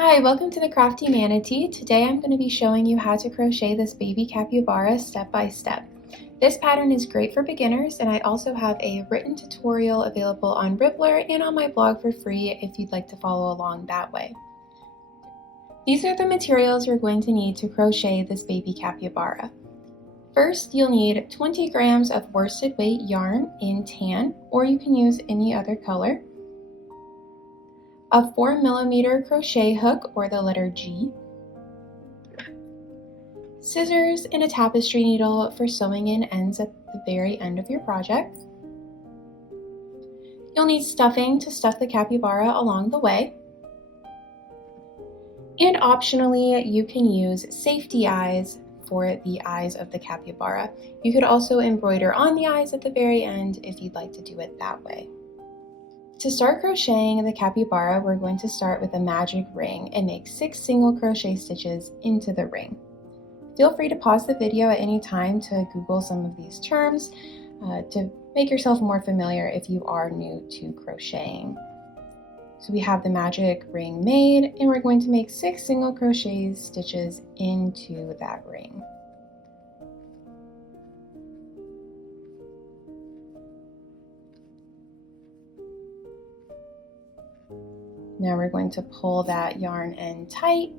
Hi, welcome to the CrafteeManatee. Today I'm going to be showing you how to crochet this baby capybara step by step. This pattern is great for beginners, and I also have a written tutorial available on Ribblr and on my blog for free if you'd like to follow along that way. These are the materials you're going to need to crochet this baby capybara. First, you'll need 20 grams of worsted weight yarn in tan, or you can use any other color, a 4mm crochet hook or the letter G, scissors, and a tapestry needle for sewing in ends at the very end of your project. You'll need stuffing to stuff the capybara along the way. And optionally, you can use safety eyes for the eyes of the capybara. You could also embroider on the eyes at the very end if you'd like to do it that way. To start crocheting the capybara, we're going to start with a magic ring and make 6 single crochet stitches into the ring. Feel free to pause the video at any time to Google some of these terms to make yourself more familiar if you are new to crocheting. So we have the magic ring made, and we're going to make 6 single crochet stitches into that ring. Now we're going to pull that yarn end tight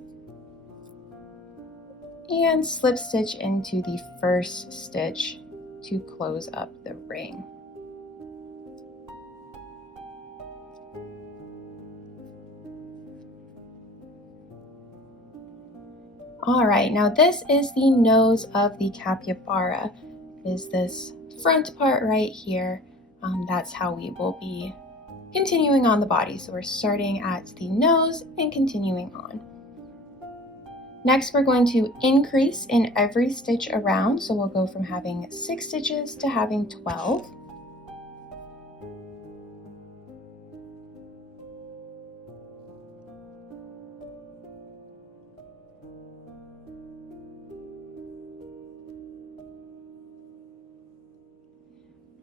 and slip stitch into the first stitch to close up the ring. All right, now this is the nose of the capybara. It is this front part right here. That's how we will be continuing on the body. So we're starting at the nose and continuing on. Next, we're going to increase in every stitch around. So we'll go from having 6 stitches to having 12.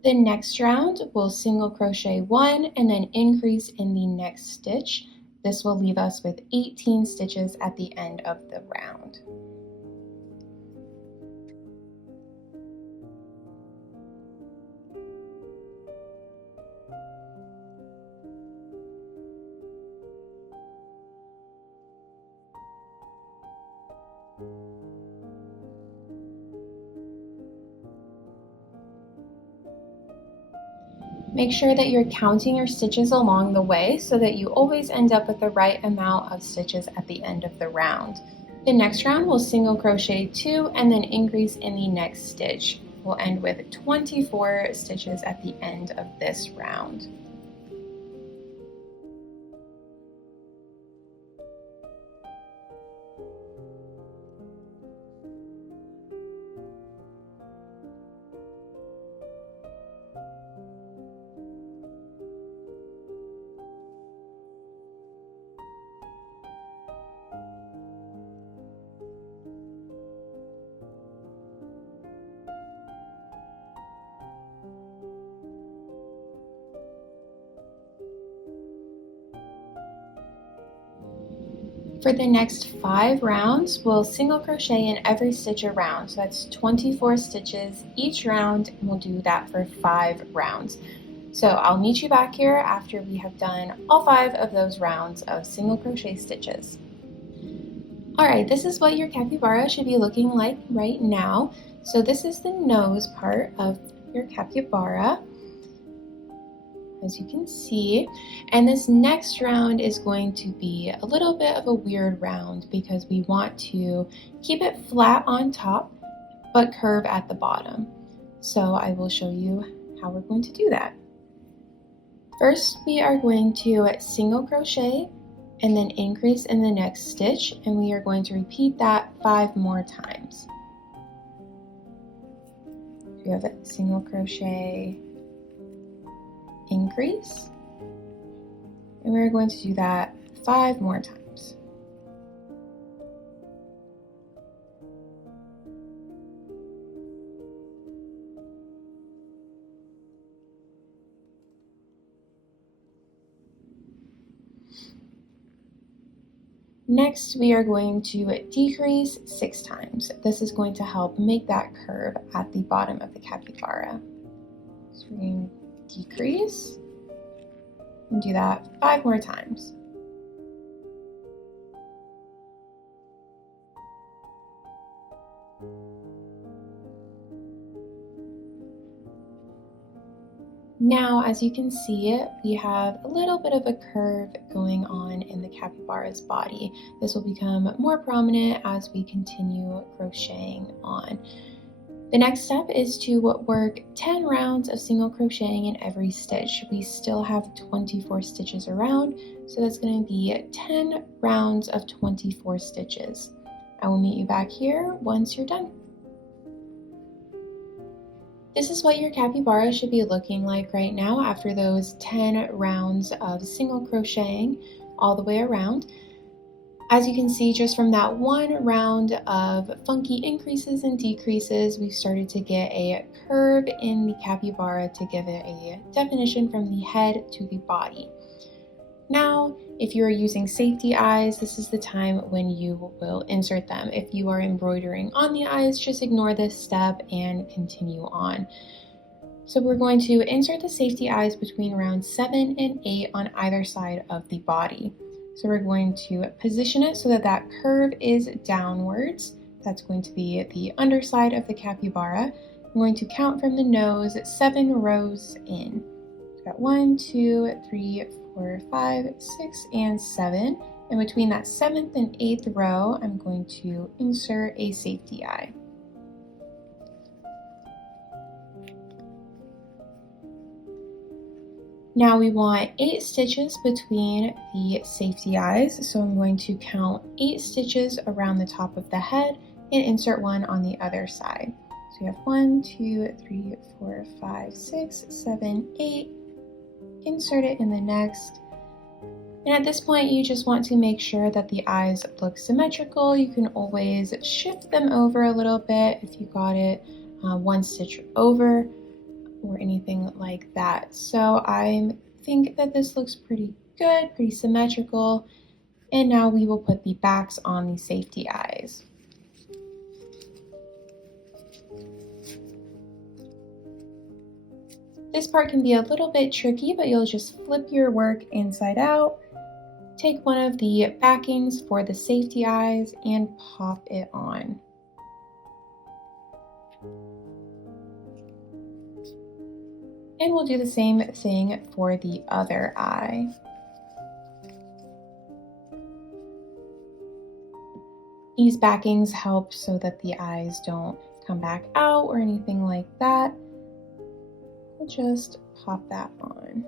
The next round, we'll single crochet 1 and then increase in the next stitch. This will leave us with 18 stitches at the end of the round. Make sure that you're counting your stitches along the way so that you always end up with the right amount of stitches at the end of the round. The next round, we'll single crochet 2 and then increase in the next stitch. We'll end with 24 stitches at the end of this round. For the next 5 rounds, we'll single crochet in every stitch around. So that's 24 stitches each round, and we'll do that for 5 rounds. So I'll meet you back here after we have done all 5 of those rounds of single crochet stitches. Alright, this is what your capybara should be looking like right now. So this is the nose part of your capybara, as you can see. And this next round is going to be a little bit of a weird round because we want to keep it flat on top but curve at the bottom. So I will show you how we're going to do that. First, we are going to single crochet and then increase in the next stitch, and we are going to repeat that 5 more times. We have a single crochet, increase, and we're going to do that 5 more times. Next, we are going to decrease 6 times. This is going to help make that curve at the bottom of the capybara. So we're going to decrease and do that 5 more times. Now, as you can see, we have a little bit of a curve going on in the capybara's body. This will become more prominent as we continue crocheting on. The next step is to work 10 rounds of single crocheting in every stitch. We still have 24 stitches around, so that's going to be 10 rounds of 24 stitches. I will meet you back here once you're done. This is what your capybara should be looking like right now after those 10 rounds of single crocheting all the way around. As you can see, just from that one round of funky increases and decreases, we've started to get a curve in the capybara to give it a definition from the head to the body. Now, if you are using safety eyes, this is the time when you will insert them. If you are embroidering on the eyes, just ignore this step and continue on. So we're going to insert the safety eyes between rounds 7 and 8 on either side of the body. So we're going to position it so that that curve is downwards. That's going to be the underside of the capybara. I'm going to count from the nose 7 rows in. We've got 1, 2, 3, 4, 5, 6, and 7. And between that 7th and 8th row, I'm going to insert a safety eye. Now we want 8 stitches between the safety eyes, so I'm going to count 8 stitches around the top of the head and insert one on the other side. So we have 1, 2, 3, 4, 5, 6, 7, 8. Insert it in the next. And at this point, you just want to make sure that the eyes look symmetrical. You can always shift them over a little bit if you got it 1 stitch over or anything like that. So I think that this looks pretty good, pretty symmetrical. And now we will put the backs on the safety eyes. This part can be a little bit tricky, but you'll just flip your work inside out, take one of the backings for the safety eyes, and pop it on. And we'll do the same thing for the other eye. These backings help so that the eyes don't come back out or anything like that. We'll just pop that on.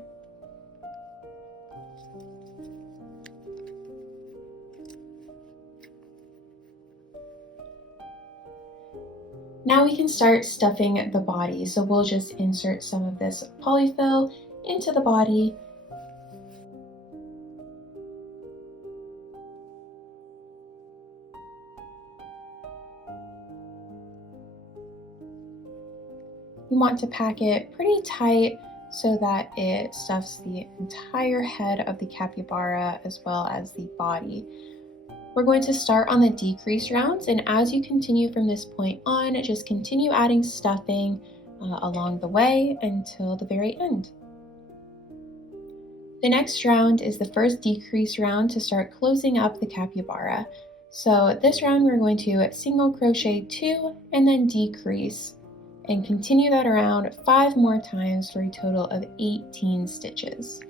Now we can start stuffing the body. So we'll just insert some of this polyfill into the body. You want to pack it pretty tight so that it stuffs the entire head of the capybara as well as the body. We're going to start on the decrease rounds, and as you continue from this point on, just continue adding stuffing along the way until the very end. The next round is the first decrease round to start closing up the capybara. So this round we're going to single crochet 2 and then decrease, and continue that around 5 more times for a total of 18 stitches.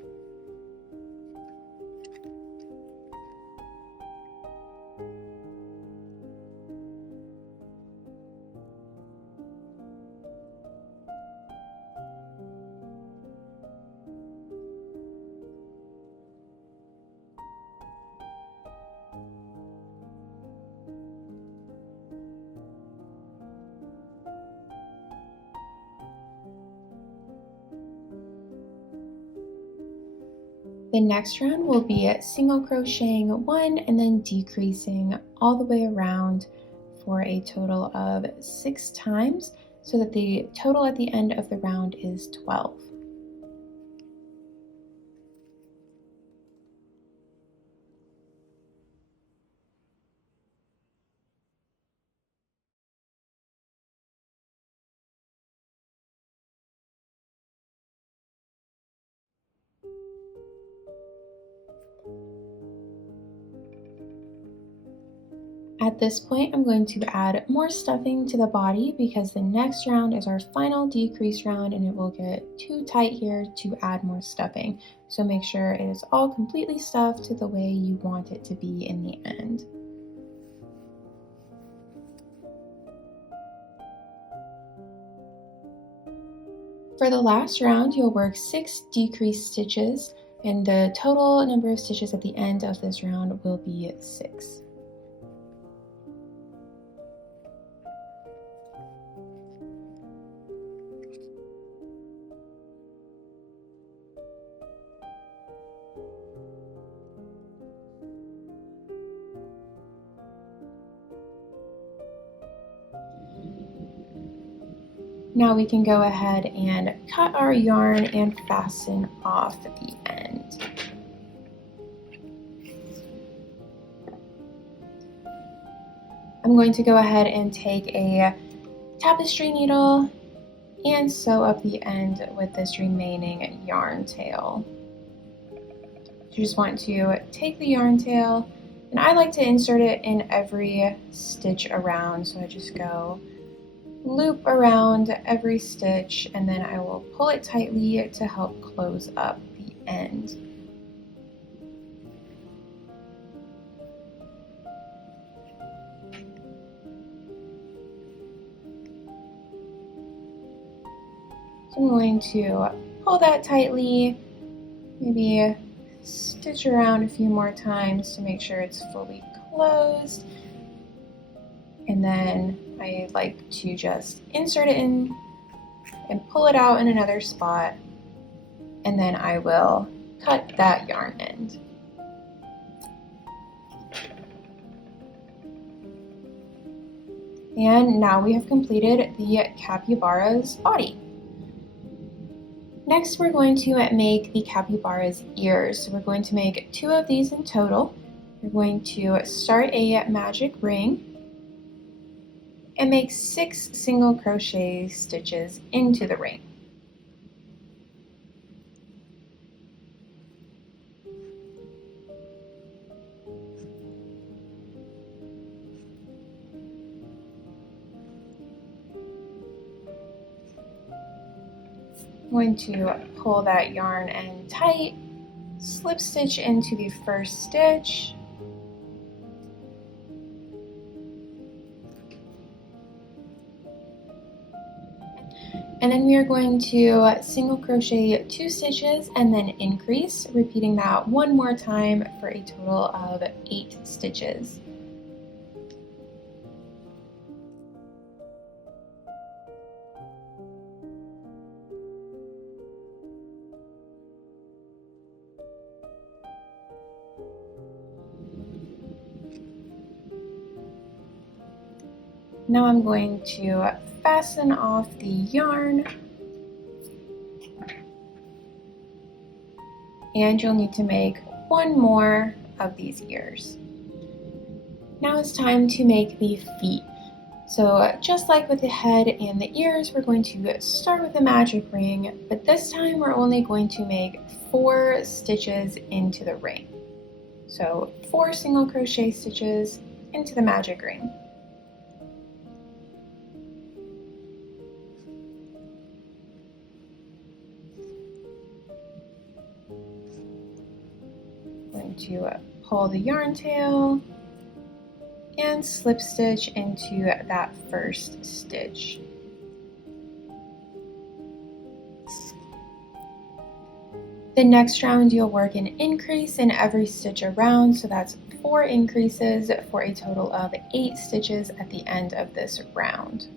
The next round will be single crocheting 1 and then decreasing all the way around for a total of 6 times, so that the total at the end of the round is 12. At this point, I'm going to add more stuffing to the body because the next round is our final decrease round and it will get too tight here to add more stuffing. So make sure it is all completely stuffed to the way you want it to be in the end. For the last round, you'll work 6 decrease stitches, and the total number of stitches at the end of this round will be 6. Now we can go ahead and cut our yarn and fasten off the end. I'm going to go ahead and take a tapestry needle and sew up the end with this remaining yarn tail. You just want to take the yarn tail, and I like to insert it in every stitch around, so I just go loop around every stitch, and then I will pull it tightly to help close up the end. So I'm going to pull that tightly, maybe stitch around a few more times to make sure it's fully closed. And then I like to just insert it in and pull it out in another spot, and then I will cut that yarn end. And now we have completed the capybara's body. Next, we're going to make the capybara's ears. So we're going to make 2 of these in total. We're going to start a magic ring and make 6 single crochet stitches into the ring. I'm going to pull that yarn end tight, slip stitch into the first stitch, and then we are going to single crochet 2 stitches and then increase, repeating that 1 more time for a total of 8 stitches. Now I'm going to fasten off the yarn, and you'll need to make 1 more of these ears. Now it's time to make the feet. So just like with the head and the ears, we're going to start with the magic ring, but this time we're only going to make 4 stitches into the ring. So 4 single crochet stitches into the magic ring. Going to pull the yarn tail and slip stitch into that first stitch. The next round you'll work an increase in every stitch around, so that's 4 increases for a total of 8 stitches at the end of this round.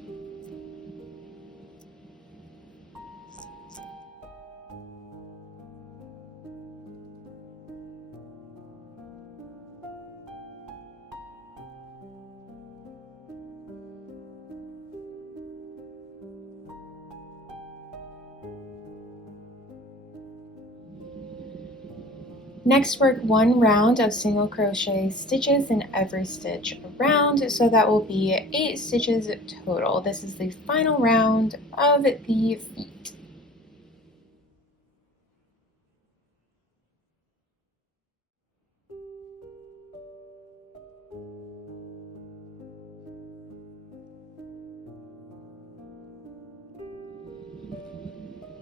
Next, work 1 round of single crochet stitches in every stitch around, so that will be 8 stitches total. This is the final round of the feet.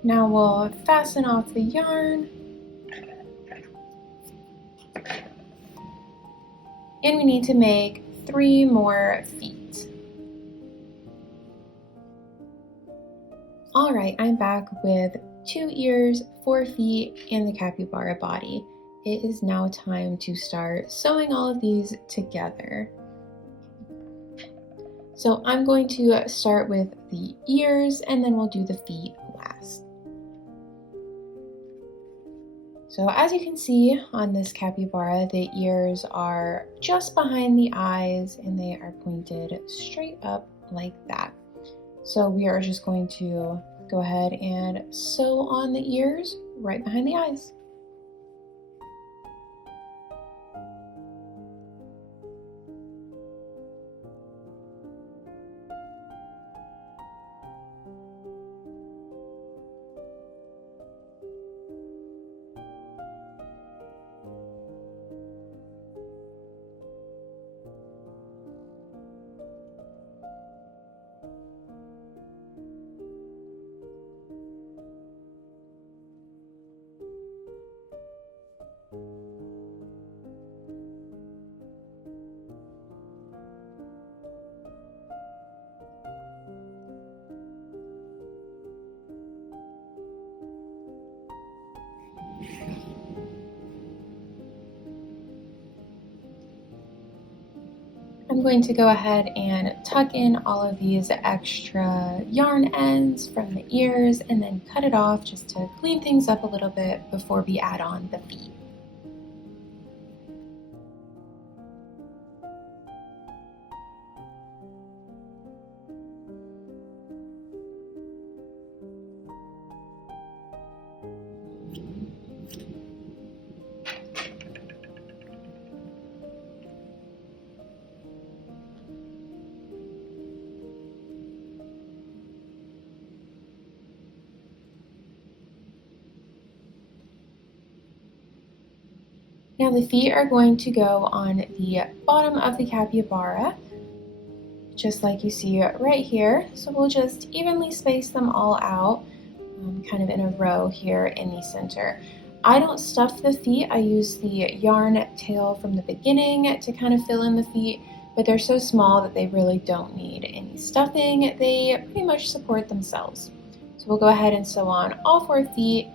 Now we'll fasten off the yarn. And we need to make 3 more feet. All right, I'm back with 2 ears, 4 feet, and the capybara body. It is now time to start sewing all of these together. So I'm going to start with the ears and then we'll do the feet last. So as you can see on this capybara, the ears are just behind the eyes and they are pointed straight up like that. So we are just going to go ahead and sew on the ears right behind the eyes. I'm going to go ahead and tuck in all of these extra yarn ends from the ears and then cut it off just to clean things up a little bit before we add on the feet. Now the feet are going to go on the bottom of the capybara, just like you see right here. So we'll just evenly space them all out, kind of in a row here in the center. I don't stuff the feet, I use the yarn tail from the beginning to kind of fill in the feet, but they're so small that they really don't need any stuffing. They pretty much support themselves. So we'll go ahead and sew on all 4 feet,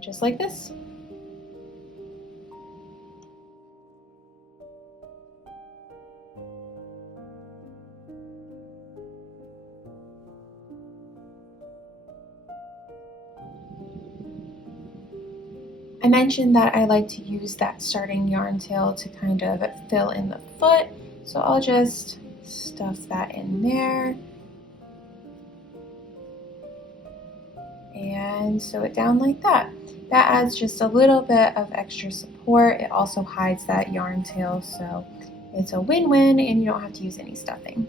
just like this. I mentioned that I like to use that starting yarn tail to kind of fill in the foot, so I'll just stuff that in there and sew it down like that. That adds just a little bit of extra support. It also hides that yarn tail, so it's a win-win and you don't have to use any stuffing.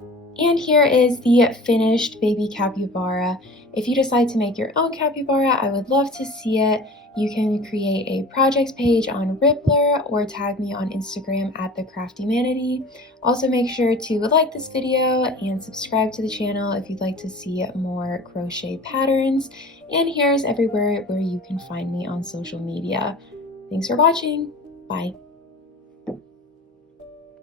And here is the finished baby capybara. If you decide to make your own capybara, I would love to see it. You can create a projects page on Ribblr or tag me on Instagram at the CrafteeManatee. Also make sure to like this video and subscribe to the channel if you'd like to see more crochet patterns. And here's everywhere where you can find me on social media. Thanks for watching. Bye.